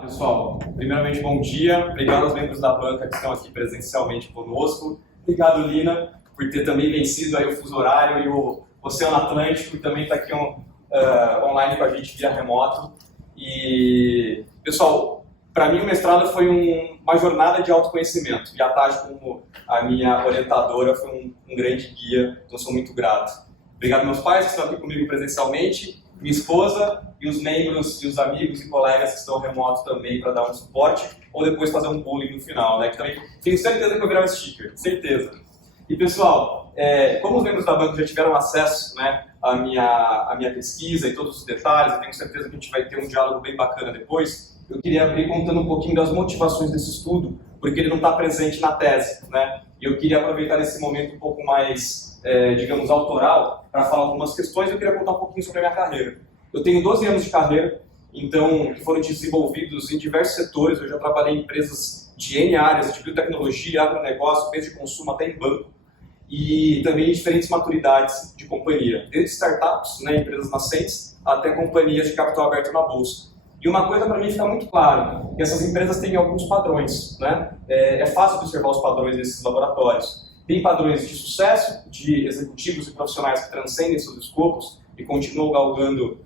Pessoal, primeiramente bom dia, obrigado aos membros da banca que estão aqui presencialmente conosco, obrigado Lina por ter também vencido aí o fuso horário e o Oceano Atlântico e também está aqui online com a gente via remoto. E pessoal, para mim o mestrado foi uma jornada de autoconhecimento e a Tati, como a minha orientadora, foi um grande guia, então sou muito grato. Obrigado meus pais que estão aqui comigo presencialmente, minha esposa e os membros e os amigos e colegas que estão remotos também para dar um suporte ou depois fazer um bullying no final, né? Que também tenho certeza que eu vou virar um sticker, certeza. E pessoal, como os membros da banca já tiveram acesso, né, à minha pesquisa e todos os detalhes, eu tenho certeza que a gente vai ter um diálogo bem bacana depois, eu queria abrir contando um pouquinho das motivações desse estudo, porque ele não está presente na tese, né? E eu queria aproveitar esse momento um pouco mais, digamos, autoral, para falar algumas questões. Eu queria contar um pouquinho sobre a minha carreira. Eu tenho 12 anos de carreira, então, que foram desenvolvidos em diversos setores. Eu já trabalhei em empresas de N áreas, de biotecnologia, agronegócio, meios de consumo, até em banco, e também em diferentes maturidades de companhia, desde startups, né, empresas nascentes, até companhias de capital aberto na bolsa. E uma coisa para mim fica muito claro, que essas empresas têm alguns padrões, né? É fácil observar os padrões desses laboratórios. Tem padrões de sucesso, de executivos e profissionais que transcendem seus escopos e continuam galgando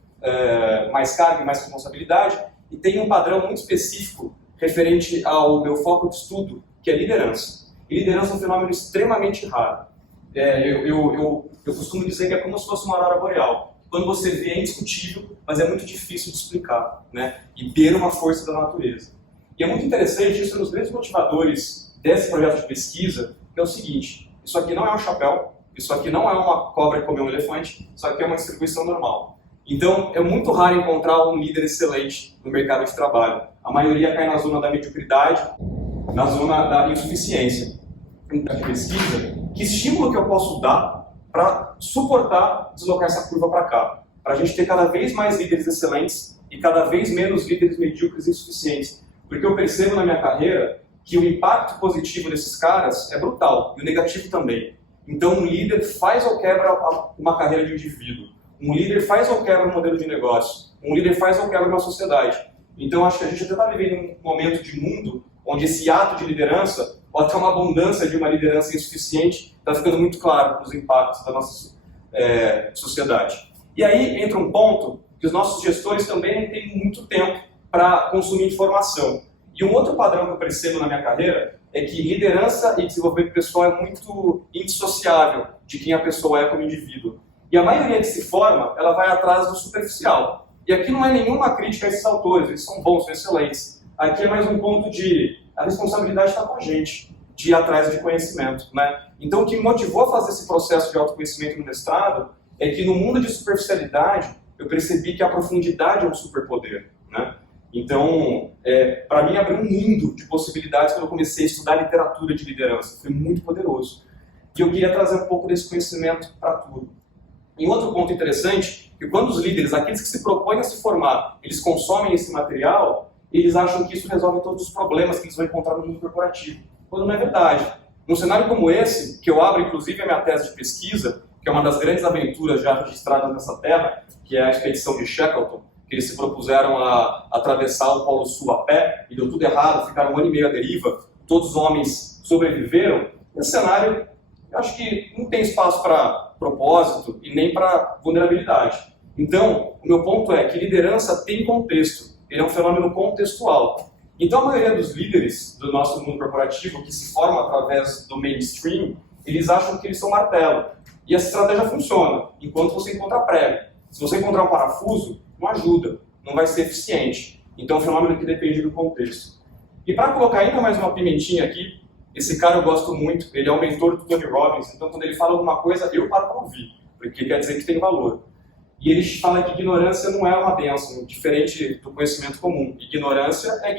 mais carga e mais responsabilidade, e tem um padrão muito específico referente ao meu foco de estudo, que é liderança. E liderança é um fenômeno extremamente raro. Eu costumo dizer que é como se fosse uma aurora boreal. Quando você vê é indiscutível, mas é muito difícil de explicar, né? E ter uma força da natureza. E é muito interessante, isso é um dos grandes motivadores desse projeto de pesquisa, que é o seguinte: isso aqui não é um chapéu, isso aqui não é uma cobra que comeu um elefante, isso aqui é uma distribuição normal. Então, é muito raro encontrar um líder excelente no mercado de trabalho. A maioria cai na zona da mediocridade, na zona da insuficiência. Então, de pesquisa, que estímulo que eu posso dar para suportar deslocar essa curva para cá? Para a gente ter cada vez mais líderes excelentes e cada vez menos líderes medíocres e insuficientes. Porque eu percebo na minha carreira que o impacto positivo desses caras é brutal, e o negativo também. Então, um líder faz ou quebra uma carreira de um indivíduo. Um líder faz ou quebra um modelo de negócio. Um líder faz ou quebra uma sociedade. Então, acho que a gente até está vivendo um momento de mundo onde esse ato de liderança, ou até uma abundância de uma liderança insuficiente, está ficando muito claro para os impactos da nossa sociedade. E aí entra um ponto que os nossos gestores também não têm muito tempo para consumir informação. E um outro padrão que eu percebo na minha carreira é que liderança e desenvolvimento pessoal é muito indissociável de quem a pessoa é como indivíduo. E a maioria que se forma, ela vai atrás do superficial. E aqui não é nenhuma crítica a esses autores, eles são bons, são excelentes. Aqui é mais um ponto de a responsabilidade está com a gente, de ir atrás de conhecimento, né? Então, o que me motivou a fazer esse processo de autoconhecimento no mestrado é que no mundo de superficialidade, eu percebi que a profundidade é um superpoder, né? Então, para mim, abriu um mundo de possibilidades quando eu comecei a estudar literatura de liderança. Foi muito poderoso. E eu queria trazer um pouco desse conhecimento para tudo. E outro ponto interessante, que quando os líderes, aqueles que se propõem a se formar, eles consomem esse material, eles acham que isso resolve todos os problemas que eles vão encontrar no mundo corporativo. Quando não é verdade. Num cenário como esse, que eu abro inclusive a minha tese de pesquisa, que é uma das grandes aventuras já registradas nessa terra, que é a expedição de Shackleton, que eles se propuseram a atravessar o Polo Sul a pé, e deu tudo errado, ficaram 1 ano e meio à deriva, todos os homens sobreviveram. Esse cenário, eu acho que não tem espaço para propósito e nem para vulnerabilidade. Então, o meu ponto é que liderança tem contexto, ele é um fenômeno contextual. Então, a maioria dos líderes do nosso mundo corporativo, que se formam através do mainstream, eles acham que eles são martelo. E essa estratégia funciona, enquanto você encontra prego. Se você encontrar um parafuso, não ajuda, não vai ser eficiente. Então, é um fenômeno que depende do contexto. E para colocar ainda mais uma pimentinha aqui, esse cara eu gosto muito, ele é o mentor do Tony Robbins, então quando ele fala alguma coisa, eu paro para ouvir, porque quer dizer que tem valor. E ele fala que ignorância não é uma bênção, diferente do conhecimento comum. Ignorância é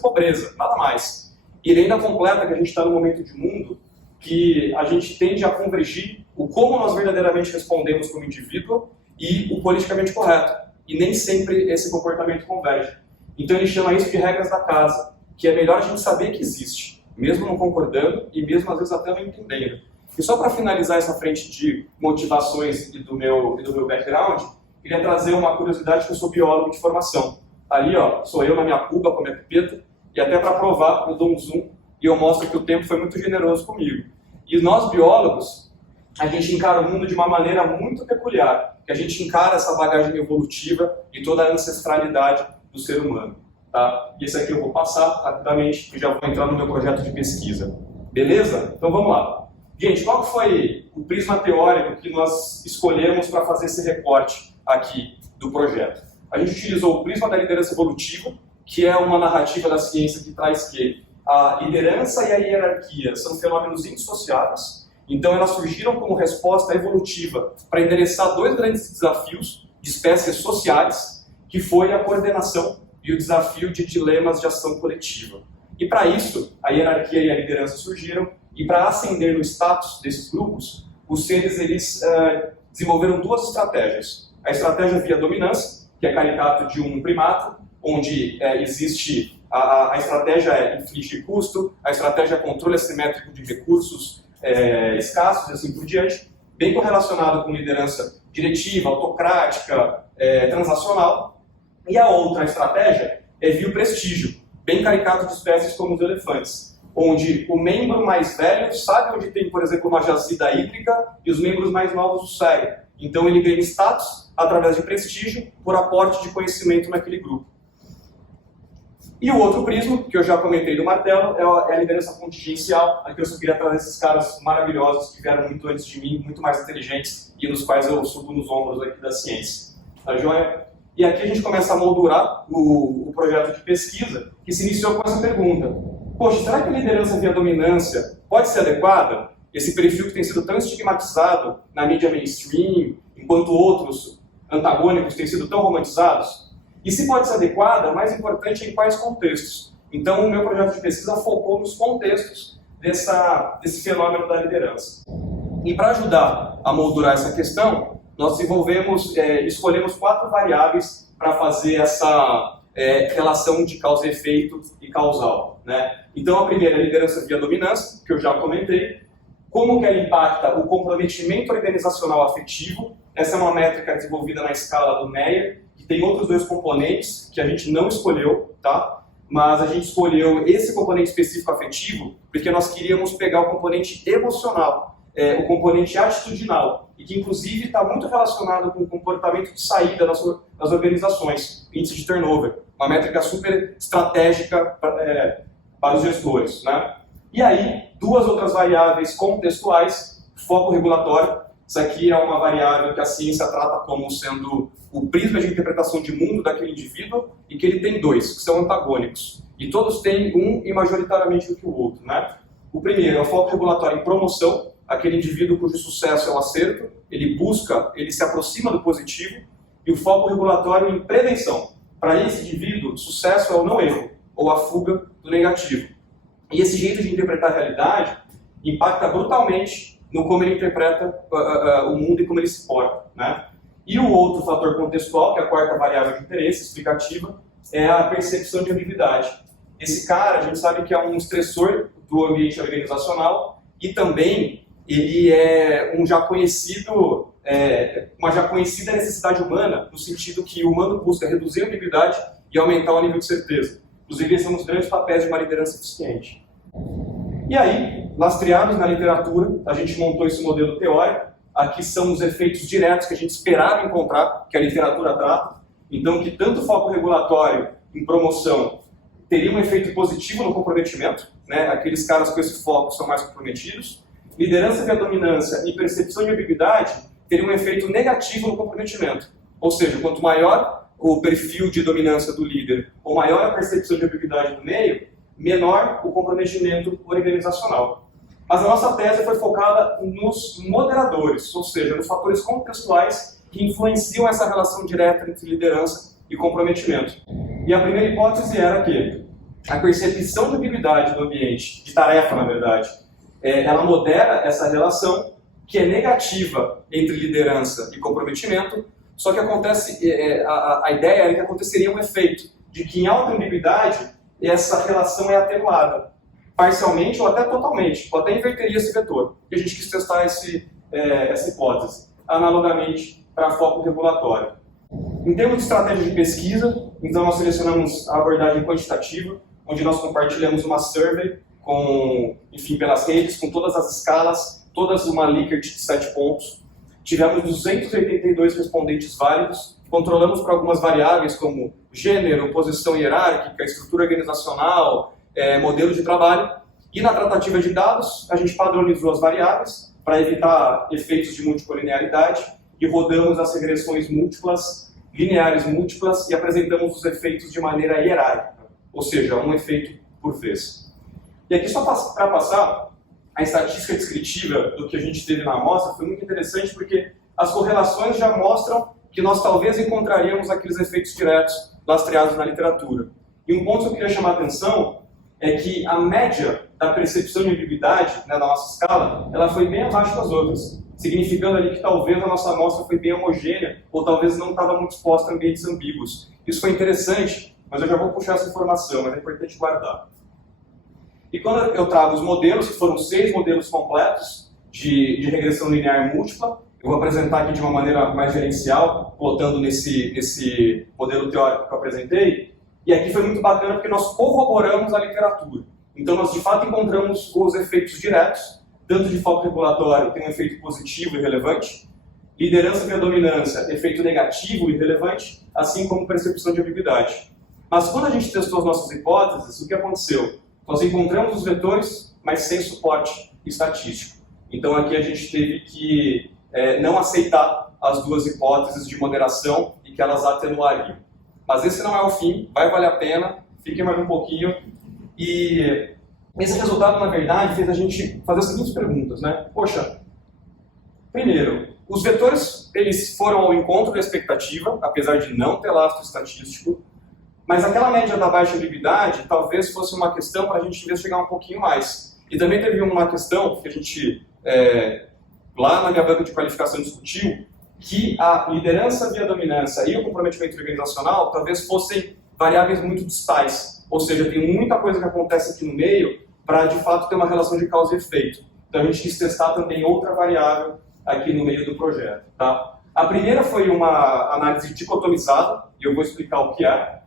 pobreza, nada mais. E ele ainda completa que a gente está num momento de mundo que a gente tende a convergir o como nós verdadeiramente respondemos como indivíduo e o politicamente correto. E nem sempre esse comportamento converge. Então ele chama isso de regras da casa, que é melhor a gente saber que existe, mesmo não concordando e mesmo às vezes até não entendendo. E só para finalizar essa frente de motivações e do meu background, queria trazer uma curiosidade que eu sou biólogo de formação. Ali, ó, sou eu na minha cuba com a minha pipeta, e até para provar, eu dou um zoom e eu mostro que o tempo foi muito generoso comigo. E nós, biólogos, a gente encara o mundo de uma maneira muito peculiar, que a gente encara essa bagagem evolutiva e toda a ancestralidade do ser humano. Tá? E esse aqui eu vou passar rapidamente e já vou entrar no meu projeto de pesquisa. Beleza? Então vamos lá. Gente, qual foi o prisma teórico que nós escolhemos para fazer esse recorte aqui do projeto? A gente utilizou o prisma da liderança evolutiva, que é uma narrativa da ciência que traz que a liderança e a hierarquia são fenômenos indissociáveis, então elas surgiram como resposta evolutiva para endereçar dois grandes desafios de espécies sociais, que foi a coordenação e o desafio de dilemas de ação coletiva. E para isso, a hierarquia e a liderança surgiram, e para ascender no status desses grupos, os seres eles desenvolveram duas estratégias. A estratégia via dominância, que é caricato de um primata, onde existe a estratégia é infligir custo, a estratégia é controle assimétrico de recursos escassos e assim por diante, bem correlacionado com liderança diretiva, autocrática, transacional. E a outra estratégia é via o prestígio, bem caricato de espécies como os elefantes, onde o membro mais velho sabe onde tem, por exemplo, uma jazida hídrica e os membros mais novos o seguem. Então ele ganha status através de prestígio por aporte de conhecimento naquele grupo. E o outro prisma, que eu já comentei do martelo, é a liderança contingencial. Aqui eu só queria trazer esses caras maravilhosos que vieram muito antes de mim, muito mais inteligentes e nos quais eu subo nos ombros aqui da ciência. Tá joia? E aqui a gente começa a moldurar o projeto de pesquisa, que se iniciou com essa pergunta. Poxa, será que a liderança via dominância pode ser adequada? Esse perfil que tem sido tão estigmatizado na mídia mainstream, enquanto outros antagônicos têm sido tão romantizados? E se pode ser adequada, o mais importante é em quais contextos. Então, o meu projeto de pesquisa focou nos contextos desse fenômeno da liderança. E para ajudar a moldurar essa questão, nós escolhemos 4 variáveis para fazer essa relação de causa e efeito e causal. Né? Então, a primeira é a liderança via dominância, que eu já comentei. Como que ela impacta o comprometimento organizacional afetivo. Essa é uma métrica desenvolvida na escala do Meyer, que tem outros 2 componentes que a gente não escolheu, tá? Mas a gente escolheu esse componente específico afetivo porque nós queríamos pegar o componente emocional, o componente atitudinal, e que inclusive está muito relacionado com o comportamento de saída das organizações, índice de turnover, uma métrica super estratégica para os gestores, né? E aí, 2 outras variáveis contextuais, foco regulatório. Isso aqui é uma variável que a ciência trata como sendo o prisma de interpretação de mundo daquele indivíduo e que ele tem 2, que são antagônicos. E todos têm um e majoritariamente do que o outro, né? O primeiro é o foco regulatório em promoção, aquele indivíduo cujo sucesso é o acerto, ele se aproxima do positivo, e o foco regulatório em prevenção. Para esse indivíduo, sucesso é o não erro, ou a fuga do negativo. E esse jeito de interpretar a realidade impacta brutalmente no como ele interpreta o mundo e como ele se porta, né? E o outro fator contextual, que é a 4ª variável de interesse explicativa, é a percepção de ambiguidade. Esse cara, a gente sabe que é um estressor do ambiente organizacional e também ele é uma já conhecida necessidade humana, no sentido que o humano busca reduzir a ambiguidade e aumentar o nível de certeza. Inclusive, esses são os grandes papéis de uma liderança eficiente. E aí, lastreados na literatura, a gente montou esse modelo teórico. Aqui são os efeitos diretos que a gente esperava encontrar, que a literatura trata. Então, que tanto foco regulatório em promoção teria um efeito positivo no comprometimento, né? Aqueles caras com esse foco são mais comprometidos. Liderança via dominância e percepção de ambiguidade teria um efeito negativo no comprometimento. Ou seja, quanto maior o perfil de dominância do líder, ou maior a percepção de ambiguidade do meio, menor o comprometimento organizacional. Mas a nossa tese foi focada nos moderadores, ou seja, nos fatores contextuais que influenciam essa relação direta entre liderança e comprometimento. E a primeira hipótese era que a percepção de ambiguidade do ambiente, de tarefa na verdade, ela modera essa relação que é negativa entre liderança e comprometimento, só que acontece, a ideia era que aconteceria um efeito de que em alta ambiguidade essa relação é atenuada, parcialmente ou até totalmente, ou até inverteria esse vetor. E a gente quis testar essa hipótese, analogamente para foco regulatório. Em termos de estratégia de pesquisa, então nós selecionamos a abordagem quantitativa, onde nós compartilhamos uma survey enfim, pelas redes, com todas as escalas, todas uma Likert de 7 pontos. Tivemos 282 respondentes válidos, controlamos para algumas variáveis como gênero, posição hierárquica, estrutura organizacional, modelo de trabalho. E na tratativa de dados, a gente padronizou as variáveis para evitar efeitos de multicollinearidade e rodamos as regressões múltiplas, lineares múltiplas e apresentamos os efeitos de maneira hierárquica, ou seja, um efeito por vez. E aqui só para passar, a estatística descritiva do que a gente teve na amostra foi muito interessante porque as correlações já mostram que nós talvez encontraríamos aqueles efeitos diretos lastreados na literatura. E um ponto que eu queria chamar a atenção é que a média da percepção de ambiguidade, né, na nossa escala, ela foi bem abaixo das outras, significando ali que talvez a nossa amostra foi bem homogênea ou talvez não estava muito exposta a ambientes ambíguos. Isso foi interessante, mas eu já vou puxar essa informação, mas é importante guardar. E quando eu trago os modelos, que foram 6 modelos completos de regressão linear múltipla, eu vou apresentar aqui de uma maneira mais gerencial, plotando nesse modelo teórico que eu apresentei. E aqui foi muito bacana porque nós corroboramos a literatura. Então nós de fato encontramos os efeitos diretos, tanto de foco regulatório, tem um efeito positivo e relevante, liderança via dominância, efeito negativo e relevante, assim como percepção de ambiguidade. Mas quando a gente testou as nossas hipóteses, o que aconteceu? Nós encontramos os vetores, mas sem suporte estatístico. Então aqui a gente teve que não aceitar as duas hipóteses de moderação e que elas atenuariam. Mas esse não é o fim, vai valer a pena, fiquem mais um pouquinho. E esse resultado, na verdade, fez a gente fazer as seguintes perguntas, né? Poxa, primeiro, os vetores eles foram ao encontro da expectativa, apesar de não ter lastro estatístico, mas aquela média da baixa ambiguidade talvez fosse uma questão para a gente investigar um pouquinho mais. E também teve uma questão que a gente, lá na minha banca de qualificação, discutiu, que a liderança via dominância e o comprometimento organizacional talvez fossem variáveis muito distais. Ou seja, tem muita coisa que acontece aqui no meio para, de fato, ter uma relação de causa e efeito. Então a gente quis testar também outra variável aqui no meio do projeto. Tá? A primeira foi uma análise dicotomizada, e eu vou explicar o que é.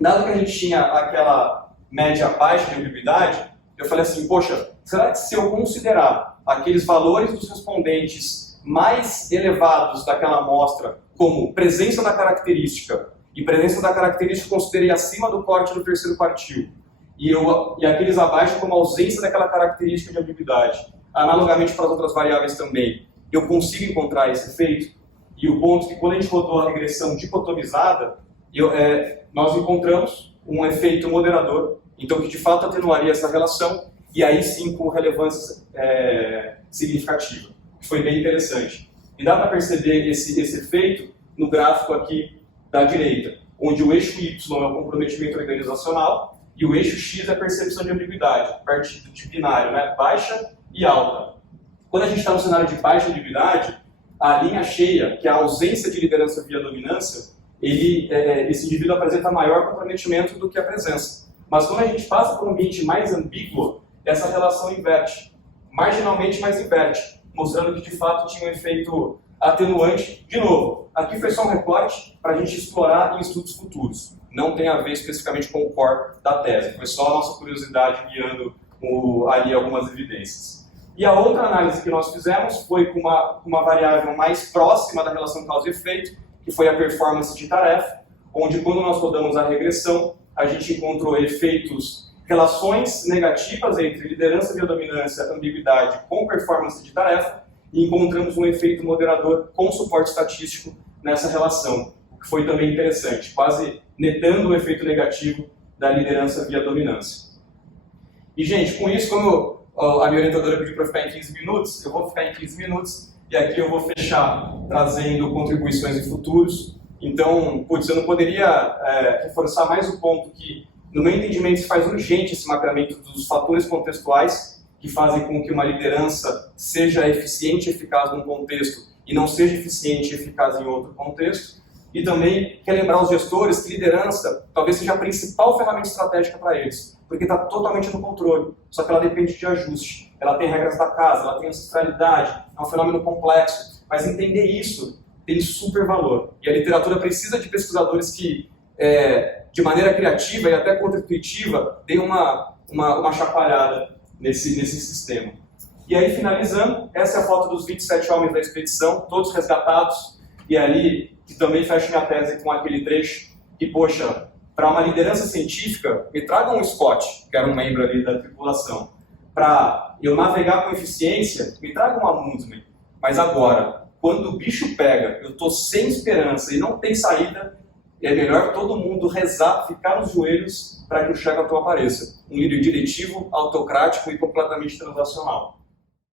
Dado que a gente tinha aquela média baixa de ambiguidade, eu falei assim, poxa, será que se eu considerar aqueles valores dos respondentes mais elevados daquela amostra como presença da característica, e presença da característica eu considerei acima do corte do terceiro quartil, e aqueles abaixo como ausência daquela característica de ambiguidade, analogamente para as outras variáveis também, eu consigo encontrar esse efeito? E o ponto é que quando a gente rodou a regressão dicotomizada, nós encontramos um efeito moderador, então que de fato atenuaria essa relação, e aí sim com relevância significativa, que foi bem interessante. E dá para perceber esse efeito no gráfico aqui da direita, onde o eixo Y é o comprometimento organizacional e o eixo X é a percepção de ambiguidade, partido de binário, né? Baixa e alta. Quando a gente está no cenário de baixa ambiguidade, a linha cheia, que é a ausência de liderança via dominância, esse indivíduo apresenta maior comprometimento do que a presença. Mas quando a gente passa por um ambiente mais ambíguo, essa relação inverte, marginalmente mais inverte, mostrando que de fato tinha um efeito atenuante. De novo, aqui foi só um recorte para a gente explorar em estudos futuros. Não tem a ver especificamente com o core da tese, foi só a nossa curiosidade guiando ali algumas evidências. E a outra análise que nós fizemos foi com uma variável mais próxima da relação causa e efeito, que foi a performance de tarefa, onde quando nós rodamos a regressão, a gente encontrou relações negativas entre liderança via dominância, ambiguidade com performance de tarefa, e encontramos um efeito moderador com suporte estatístico nessa relação, o que foi também interessante, quase netando o efeito negativo da liderança via dominância. E, gente, com isso, como a minha orientadora pediu para ficar em 15 minutos, eu vou ficar em 15 minutos, e aqui eu vou fechar trazendo contribuições em futuros. Então, eu não poderia reforçar mais o ponto que, no meu entendimento, se faz urgente esse mapeamento dos fatores contextuais que fazem com que uma liderança seja eficiente e eficaz num contexto e não seja eficiente e eficaz em outro contexto. E também quer lembrar os gestores que liderança talvez seja a principal ferramenta estratégica para eles, porque está totalmente no controle, só que ela depende de ajuste. Ela tem regras da casa, ela tem ancestralidade, é um fenômeno complexo, mas entender isso tem super valor. E a literatura precisa de pesquisadores que, de maneira criativa e até contra-intuitiva, deem uma chacoalhada nesse sistema. E aí, finalizando, essa é a foto dos 27 homens da expedição, todos resgatados, e ali, que também fecha minha tese com aquele trecho, que, poxa, para uma liderança científica, me tragam um Scott, que era um membro ali da tripulação. Para eu navegar com eficiência, me tragam um Amundsen. Mas agora, quando o bicho pega, eu estou sem esperança e não tem saída, é melhor todo mundo rezar, ficar nos joelhos para que o Shackleton apareça. Um líder diretivo, autocrático e completamente transacional.